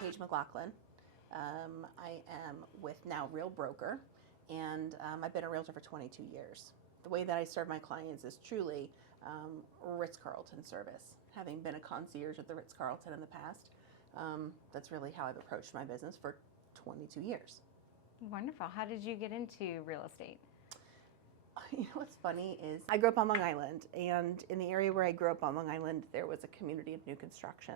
Paige McLaughlin. I am with now Real Broker, and I've been a realtor for 22 years. The way that I serve my clients is truly Ritz-Carlton service. Having been a concierge at the Ritz-Carlton in the past, that's really how I've approached my business for 22 years. Wonderful. How did you get into real estate? You know what's funny is I grew up on Long Island, and in the area where I grew up on Long Island, there was a community of new construction.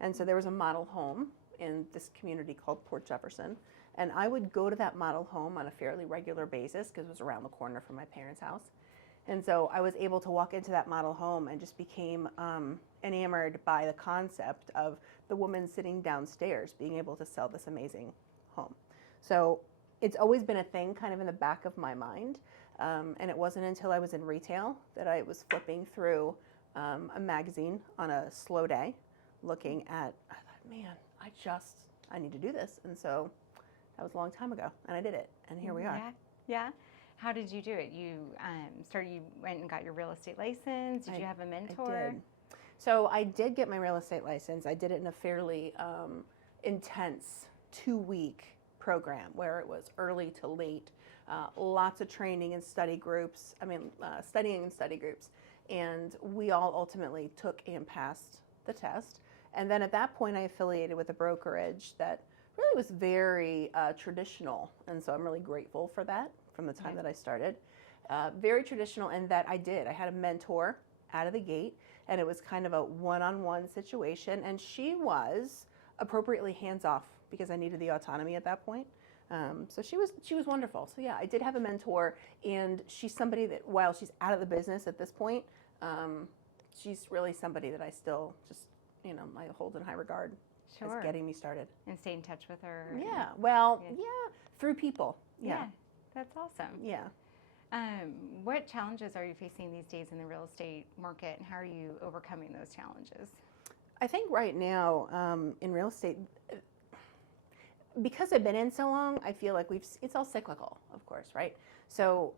And so there was a model home in this community called Port Jefferson. And I would go to that model home on a fairly regular basis because it was around the corner from my parents' house. And so I was able to walk into that model home and just became enamored by the concept of the woman sitting downstairs being able to sell this amazing home. So it's always been a thing kind of in the back of my mind. And it wasn't until I was in retail that I was flipping through a magazine on a slow day looking at, I thought, man, I need to do this. And so that was a long time ago, and I did it, and here we are. Yeah. How did you do it? You you went and got your real estate license. Did you have a mentor? I did. So I did get my real estate license. I did it in a fairly intense 2-week program where it was early to late, lots of training and study groups. Studying and study groups. And we all ultimately took and passed the test. And then at that point, I affiliated with a brokerage that really was very traditional. And so I'm really grateful for that from the time that I started. Very traditional in that I had a mentor out of the gate, and it was kind of a one-on-one situation. And she was appropriately hands-off because I needed the autonomy at that point. So she was wonderful. So yeah, I did have a mentor, and she's somebody that while she's out of the business at this point, she's really somebody that I still just, I hold in high regard. Sure. As getting me started. And stay in touch with her. Yeah. Through people. Yeah. That's awesome. Yeah. What challenges are you facing these days in the real estate market, and how are you overcoming those challenges? I think right now in real estate, because I've been in so long, I feel like it's all cyclical, of course, right? So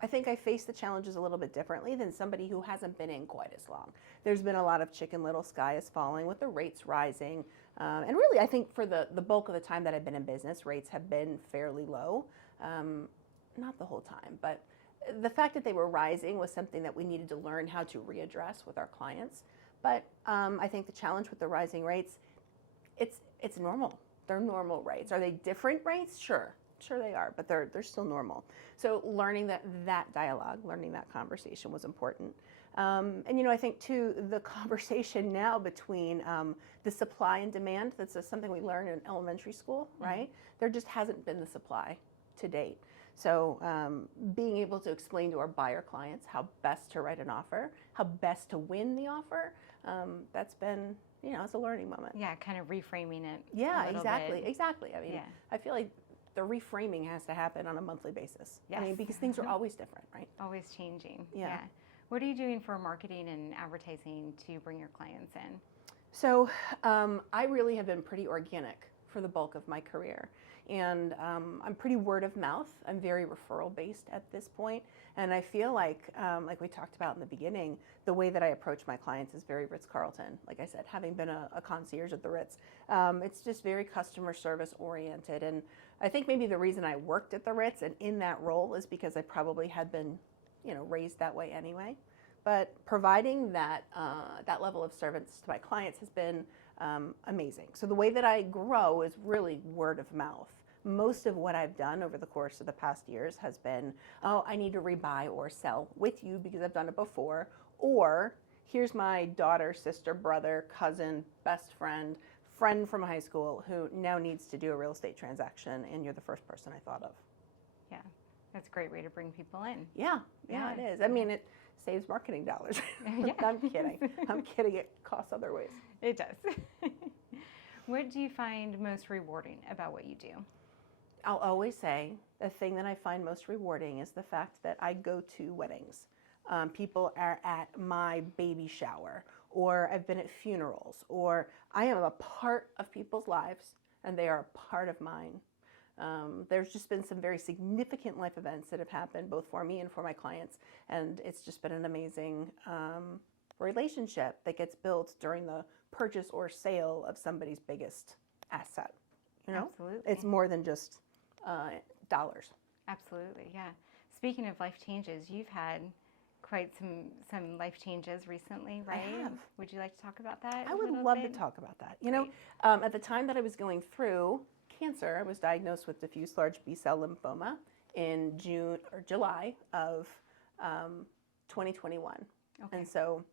I think I face the challenges a little bit differently than somebody who hasn't been in quite as long. There's been a lot of Chicken Little sky is falling with the rates rising. And really, I think for the bulk of the time that I've been in business, rates have been fairly low. Not the whole time, but the fact that they were rising was something that we needed to learn how to readdress with our clients. But I think the challenge with the rising rates, it's normal. They're normal rates. Are they different rates? Sure they are, but they're still normal. So learning that dialogue, learning that conversation was important. And I think too, the conversation now between the supply and demand, that's something we learn in elementary school, right? There just hasn't been the supply to date. So being able to explain to our buyer clients how best to write an offer, how best to win the offer, that's been, it's a learning moment. Yeah, kind of reframing it. Yeah, a exactly. bit. Exactly. I feel like the reframing has to happen on a monthly basis. Yes. Because things are always different, right? Always changing. Yeah. What are you doing for marketing and advertising to bring your clients in? So I really have been pretty organic for the bulk of my career. And I'm pretty word of mouth. I'm very referral based at this point. And I feel like we talked about in the beginning, the way that I approach my clients is very Ritz-Carlton. Like I said, having been a concierge at the Ritz, it's just very customer service oriented. And I think maybe the reason I worked at the Ritz and in that role is because I probably had been, raised that way anyway. But providing that level of service to my clients has been amazing. So the way that I grow is really word of mouth. Most of what I've done over the course of the past years has been, I need to rebuy or sell with you because I've done it before, or here's my daughter, sister, brother, cousin, best friend from high school who now needs to do a real estate transaction, and you're the first person I thought of. Yeah, that's a great way to bring people in. Yeah, it is. It saves marketing dollars. Yeah. I'm kidding. It costs other ways. It does. What do you find most rewarding about what you do? I'll always say the thing that I find most rewarding is the fact that I go to weddings. People are at my baby shower, or I've been at funerals, or I am a part of people's lives and they are a part of mine. There's just been some very significant life events that have happened both for me and for my clients, and it's just been an amazing relationship that gets built during the purchase or sale of somebody's biggest asset. You know, Absolutely. it's more than just dollars. Absolutely, yeah. Speaking of life changes, you've had quite some life changes recently, right? I have. Would you like to talk about that? I would love to talk about that. You know, at the time that I was going through cancer, I was diagnosed with diffuse large B-cell lymphoma in July of 2021. Okay. And so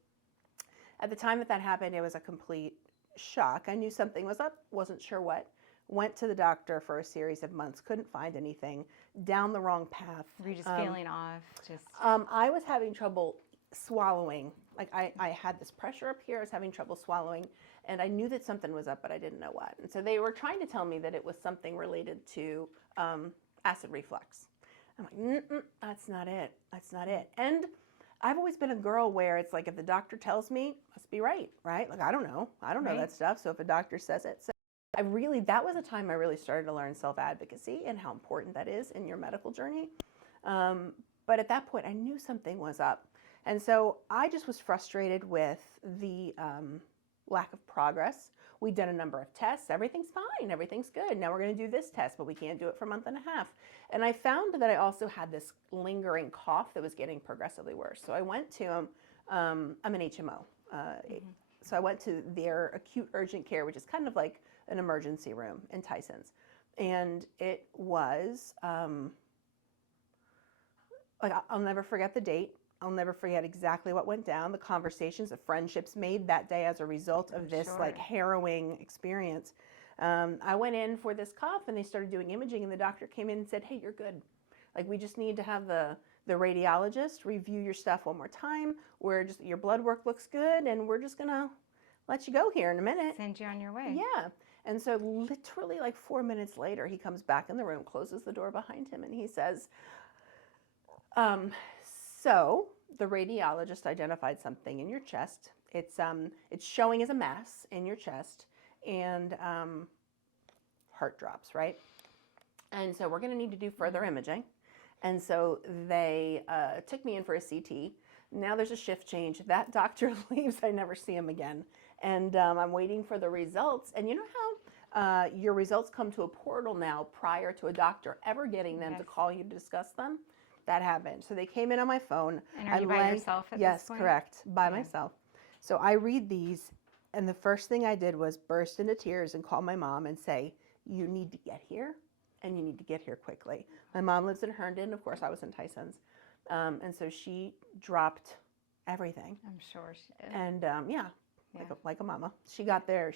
at the time that happened, it was a complete shock. I knew something was up, wasn't sure what. Went to the doctor for a series of months, couldn't find anything, down the wrong path. Were you just feeling off? I was having trouble swallowing. Like I had this pressure up here, I was having trouble swallowing, and I knew that something was up, but I didn't know what. And so they were trying to tell me that it was something related to acid reflux. I'm like, that's not it. That's not it. And I've always been a girl where it's like, if the doctor tells me, must be right? Like, I don't know Right. that stuff. So if a doctor says it, so that was a time I really started to learn self-advocacy and how important that is in your medical journey. But at that point, I knew something was up. And so I just was frustrated with the lack of progress. We'd done a number of tests. Everything's fine. Everything's good. Now we're going to do this test, but we can't do it for a month and a half. And I found that I also had this lingering cough that was getting progressively worse. So I went to, I'm an HMO. So I went to their acute urgent care, which is kind of like an emergency room in Tyson's. And it was, like, I'll never forget the date. I'll never forget exactly what went down, the conversations, the friendships made that day as a result of this like harrowing experience. I went in for this cough and they started doing imaging and the doctor came in and said, hey, you're good. Like, we just need to have the radiologist review your stuff one more time. Your blood work looks good and we're just gonna let you go here in a minute. Send you on your way. Yeah. And so literally like 4 minutes later, he comes back in the room, closes the door behind him, and he says, so the radiologist identified something in your chest. It's showing as a mass in your chest, and heart drops, right? And so we're going to need to do further imaging. And so they took me in for a CT. Now there's a shift change. That doctor leaves. I never see him again. And I'm waiting for the results. And you know how your results come to a portal now prior to a doctor ever getting them to call you to discuss them? That happened. So they came in on my phone. And are you by yourself at this point? Yes, correct. By myself. So I read these, and the first thing I did was burst into tears and call my mom and say, you need to get here, and you need to get here quickly. My mom lives in Herndon. Of course, I was in Tyson's. And so she dropped everything. I'm sure she did. And like a mama. She got there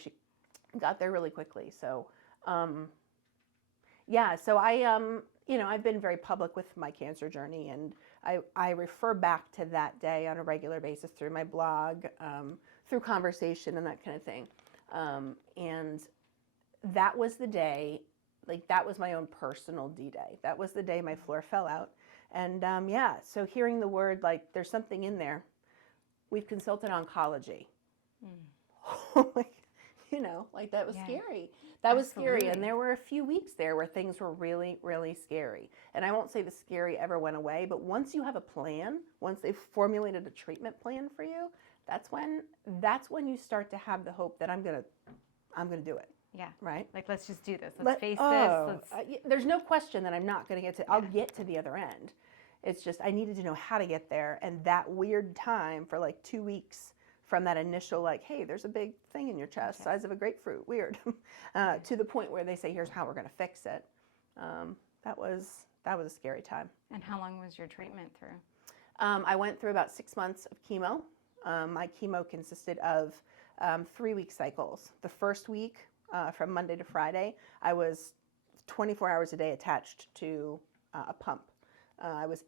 really quickly. So, so I, I've been very public with my cancer journey, and I refer back to that day on a regular basis through my blog, through conversation and that kind of thing. And that was the day, like that was my own personal D-Day. That was the day my floor fell out. And so hearing the word, like, there's something in there, we've consulted oncology. Like that was scary. That was scary. And there were a few weeks there where things were really, really scary. And I won't say the scary ever went away, but once you have a plan, once they've formulated a treatment plan for you, that's when you start to have the hope that I'm gonna do it. Yeah. Right? Like, let's just do this. Let's face this. There's no question that I'm not going to get to, I'll get to the other end. It's just, I needed to know how to get there. And that weird time for like 2 weeks from that initial, like, hey, there's a big thing in your chest, size of a grapefruit, weird, to the point where they say, here's how we're going to fix it. That was a scary time. And how long was your treatment through? I went through about 6 months of chemo. My chemo consisted of 3-week cycles. The first week, from Monday to Friday, I was 24 hours a day attached to a pump. I was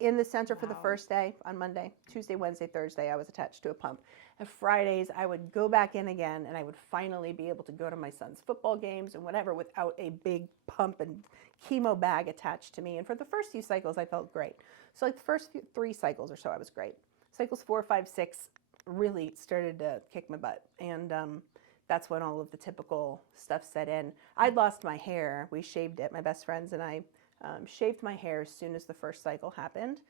in the center for the first day on Monday. Tuesday, Wednesday, Thursday, I was attached to a pump. And Fridays, I would go back in again, and I would finally be able to go to my son's football games and whatever without a big pump and chemo bag attached to me. And for the first few cycles, I felt great. So like the first 3 cycles or so, I was great. Cycles 4, 5, 6 really started to kick my butt. And that's when all of the typical stuff set in. I'd lost my hair. We shaved it, my best friends and I shaved my hair as soon as the first cycle happened.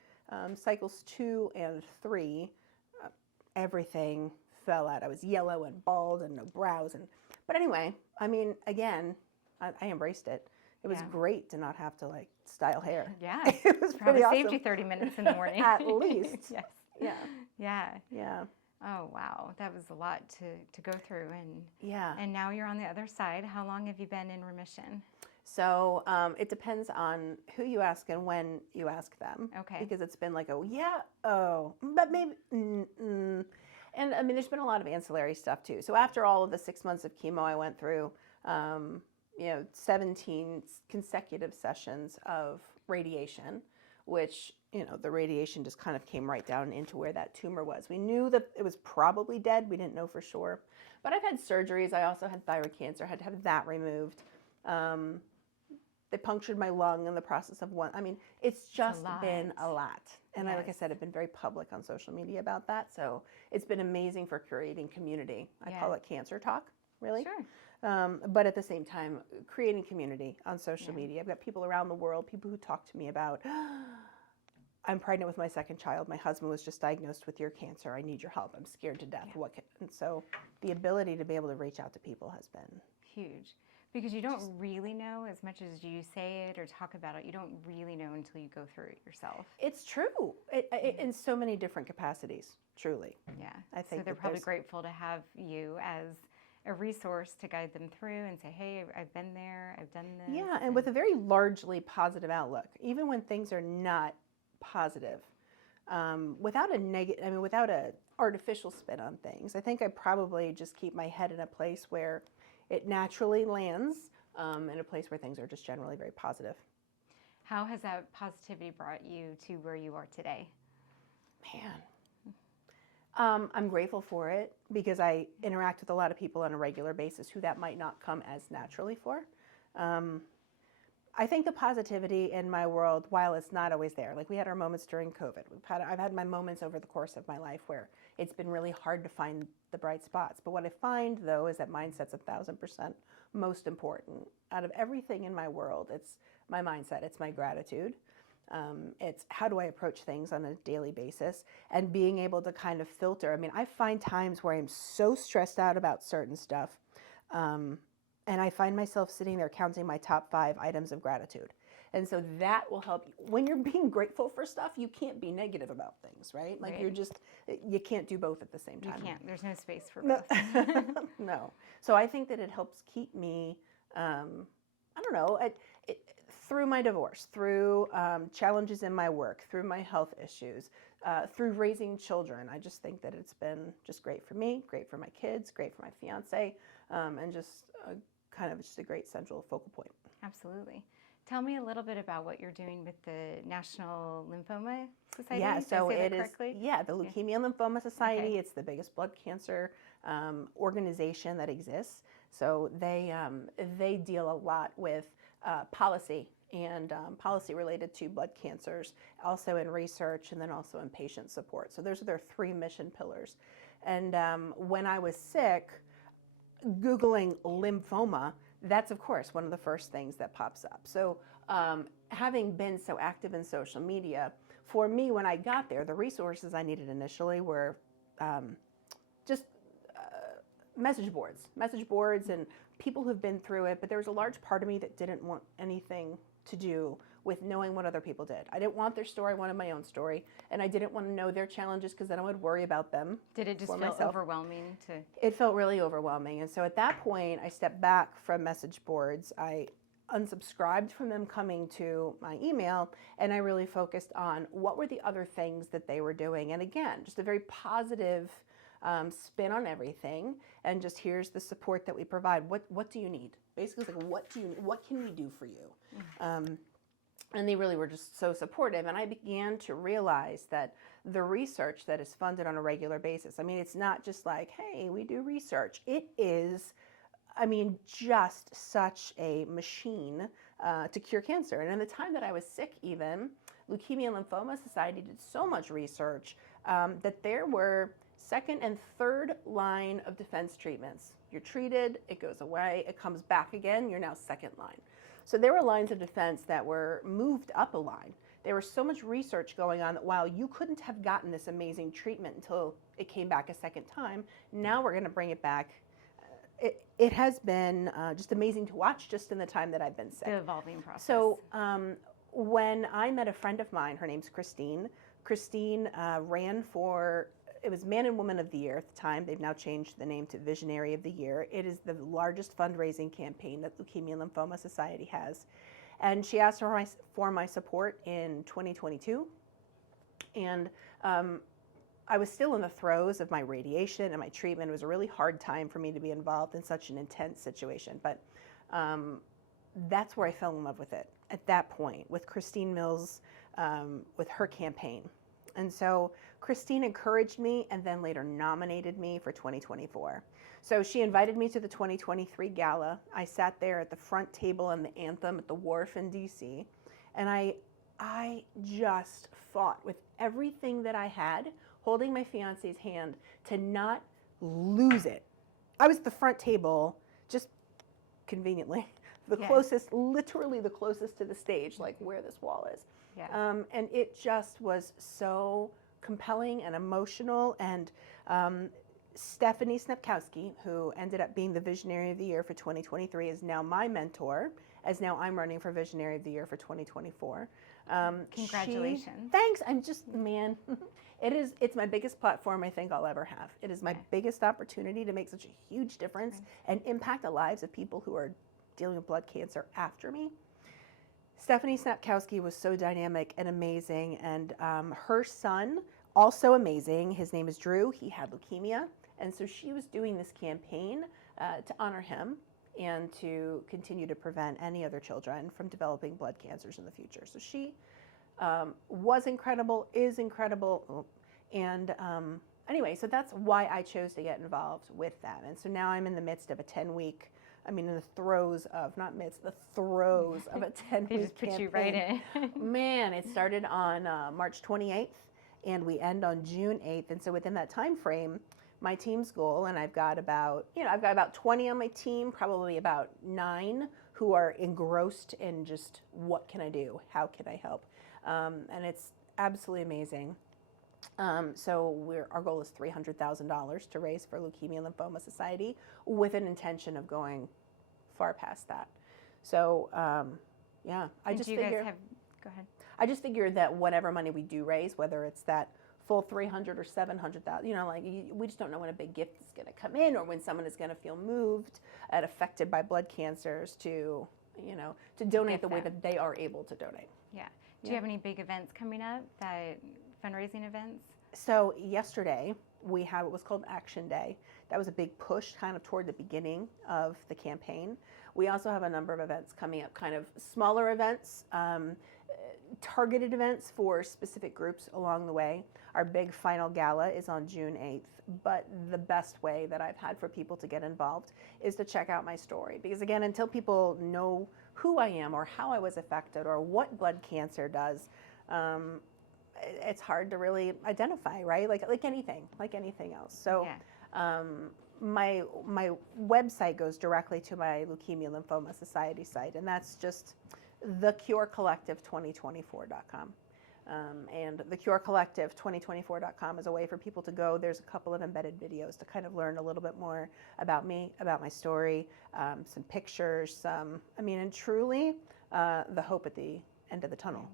Cycles 2 and 3, everything fell out. I was yellow and bald and no brows. But anyway, I mean, again, I embraced it. It was great to not have to like style hair. Yeah. It was Probably pretty saved awesome. you 30 minutes in the morning. At least. Yes. Yeah. Yeah. Yeah. Oh, wow. That was a lot to go through. Yeah. And now you're on the other side. How long have you been in remission? So it depends on who you ask and when you ask them. Okay. Because it's been like, but maybe, And I mean, there's been a lot of ancillary stuff too. So after all of the 6 months of chemo I went through, 17 consecutive sessions of radiation, which, the radiation just kind of came right down into where that tumor was. We knew that it was probably dead. We didn't know for sure. But I've had surgeries. I also had thyroid cancer. I had to have that removed. They punctured my lung in the process of one. I mean, it's just been a lot. And Yes. like I said, I've been very public on social media about that. So it's been amazing for creating community. I call it cancer talk, really. Sure. But at the same time, creating community on social media. I've got people around the world, people who talk to me about, I'm pregnant with my second child. My husband was just diagnosed with your cancer. I need your help. I'm scared to death. And so the ability to be able to reach out to people has been huge. Because you don't really know, as much as you say it or talk about it, you don't really know until you go through it yourself. It's true. In so many different capacities, truly. Yeah. I think so they're probably grateful to have you as a resource to guide them through and say, hey, I've been there, I've done this. Yeah, and with a very largely positive outlook, even when things are not positive, without a artificial spin on things. I think I probably just keep my head in a place where it naturally lands, in a place where things are just generally very positive. How has that positivity brought you to where you are today? Man, I'm grateful for it because I interact with a lot of people on a regular basis who that might not come as naturally for. I think the positivity in my world, while it's not always there, like we had our moments during COVID. I've had my moments over the course of my life where it's been really hard to find the bright spots. But what I find, though, is that mindset's 1,000% most important. Out of everything in my world, it's my mindset, it's my gratitude. It's how do I approach things on a daily basis and being able to kind of filter. I mean, I find times where I'm so stressed out about certain stuff, and I find myself sitting there counting my top 5 items of gratitude. And so that will help you. When you're being grateful for stuff, you can't be negative about things, right? Like you can't do both at the same time. You can't. There's no space for both. No. So I think that it helps keep me, through my divorce, through challenges in my work, through my health issues, through raising children. I just think that it's been just great for me, great for my kids, great for my fiance, and just a great central focal point. Absolutely. Tell me a little bit about what you're doing with the National Lymphoma Society. Yeah, so Did I say that it is. correctly? Yeah, the Leukemia and Lymphoma Society. Okay. It's the biggest blood cancer organization that exists. So they deal a lot with policy and policy related to blood cancers, also in research and then also in patient support. So those are their 3 mission pillars. And when I was sick, Googling lymphoma, that's of course one of the first things that pops up. So having been so active in social media, for me when I got there, the resources I needed initially were message boards and people who've been through it, but there was a large part of me that didn't want anything to do with knowing what other people did. I didn't want their story, I wanted my own story, and I didn't want to know their challenges because then I would worry about them. Did it just feel myself. overwhelming to? It felt really overwhelming, and so at that point, I stepped back from message boards. I unsubscribed from them coming to my email, and I really focused on what were the other things that they were doing. And again, just a very positive spin on everything, and just here's the support that we provide. What do you need? Basically, it's like what can we do for you? And they really were just so supportive. And I began to realize that the research that is funded on a regular basis, I mean, it's not just like, hey, we do research. It is, I mean, just such a machine to cure cancer. And in the time that I was sick even, Leukemia and Lymphoma Society did so much research that there were 2nd and 3rd line of defense treatments. You're treated, it goes away, it comes back again, you're now 2nd line. So there were lines of defense that were moved up a line. there was so much research going on that while you couldn't have gotten this amazing treatment until it came back a second time, now we're going to bring it back. It has been just amazing to watch just in the time that I've been sick. The evolving process. So when I met a friend of mine, her name's Christine. Christine ran for, it was Man and Woman of the Year at the time. They've now changed the name to Visionary of the Year. It is the largest fundraising campaign that Leukemia and Lymphoma Society has. And she asked for my support in 2022. And I was still in the throes of my radiation and my treatment. It was a really hard time for me to be involved in such an intense situation. But that's where I fell in love with it at that point, with Christine Mills, with her campaign. And so Christine encouraged me and then later nominated me for 2024. So she invited me to the 2023 gala. I sat there at the front table on the anthem at the Wharf in DC, and I just fought with everything that I had, holding my fiance's hand, to not lose it. I was at the front table, just conveniently, the closest, literally the closest to the stage, like where this wall is. Yeah. And it just was so compelling and emotional. And Stephanie Snepkowski, who ended up being the Visionary of the Year for 2023, is now my mentor, as now I'm running for Visionary of the Year for 2024. Congratulations. Thanks. I'm just, man, it's my biggest platform I think I'll ever have. It is my biggest opportunity to make such a huge difference and impact the lives of people who are dealing with blood cancer after me. Stephanie Snepkowski was so dynamic and amazing, and her son, also amazing. His name is Drew. He had leukemia, and so she was doing this campaign to honor him and to continue to prevent any other children from developing blood cancers in the future. So she was incredible, is incredible, and anyway, so that's why I chose to get involved with them. And so now I'm in the midst of a 10-week, in the throes of, not midst, the throes of a 10-week They just put campaign. you right in. Man, it started on March 28th, and we end on June 8th. And so within that time frame, my team's goal, and I've got about 20 on my team, probably about 9 who are engrossed in just what can I do, how can I help, and it's absolutely amazing. So our goal is $300,000 to raise for Leukemia and Lymphoma Society, with an intention of going far past that. So I just figure. Go ahead. I just figure that whatever money we do raise, whether it's that full 300 or 700,000, we just don't know when a big gift is going to come in, or when someone is going to feel moved and affected by blood cancers to donate the way that they are able to donate. Yeah. Do you have any big events coming up, fundraising events? So yesterday we had what was called Action Day. That was a big push kind of toward the beginning of the campaign. We also have a number of events coming up, kind of smaller events, targeted events for specific groups along the way. Our big final gala is on June 8th, but the best way that I've had for people to get involved is to check out my story. Because again, until people know who I am or how I was affected or what blood cancer does, it's hard to really identify, right? Like anything else. So my website goes directly to my Leukemia and Lymphoma Society site, and that's just thecurecollective2024.com. And thecurecollective2024.com is a way for people to go. There's a couple of embedded videos to kind of learn a little bit more about me, about my story, some pictures, and truly the hope at the end of the tunnel,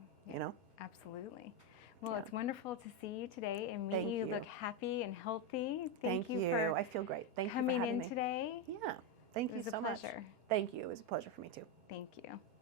Absolutely. Well, it's wonderful to see you today and meet you. Look happy and healthy. Thank you. For I feel great. Thank you for coming having in me today. Yeah. Thank you so much. It was a pleasure. Thank you. It was a pleasure for me too. Thank you.